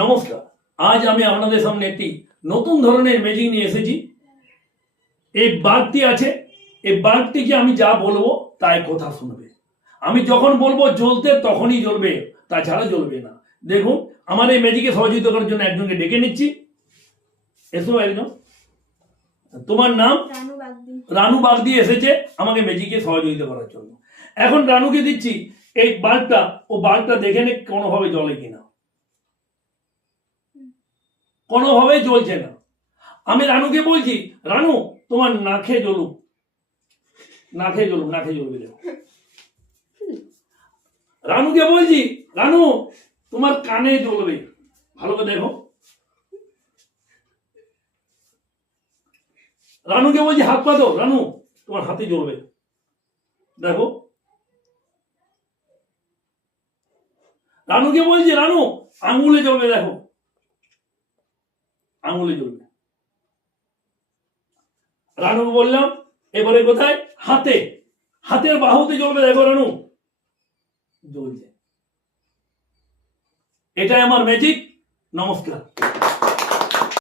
নমস্কার। আজ আমি আপনাদের সামনে একটি নতুন ধরনের ম্যাজিক নিয়ে এসেছি। এই বাল্বটি আছে, এই বাল্বটিকে আমি যা বলবো তাই কথা শুনবে। আমি যখন বলবো জ্বলতে তখনই জ্বলবে, তাছাড়া জ্বলবে না। দেখুন, আমার এই ম্যাজিকে সহযোগিতা করার জন্য একজনকে ডেকে নিচ্ছি। এসো একজন। তোমার নাম? রানু বাগদি এসেছে আমাকে ম্যাজিকে সহযোগিতা করার জন্য। এখন রানুকে দিচ্ছি এই বাল্বটা, ও বাল্বটা দেখে নে কোনোভাবে জ্বলে কিনা। কোনোভাবে জ্বলছে না। আমি রানুকে বলছি, রানু তোমার নাকে জ্বলুক, নাকে জ্বলুক, নাকে জ্বলবে। দেখো, রানুকে বলছি, রানু তোমার কানে জ্বলবে, ভালো করে দেখো। রানুকে বলছি হাত পা দাও, রানু তোমার হাতে জ্বলবে, দেখো। রানুকে বলছি, রানু আঙুলে জ্বলবে, দেখো আঙুলে জ্বলবে। রানুকে বললাম এবারে কোথায়? হাতে, হাতের বাহুতে জ্বলবে, দেখো রানু জ্বলছে। এটাই আমার ম্যাজিক। নমস্কার।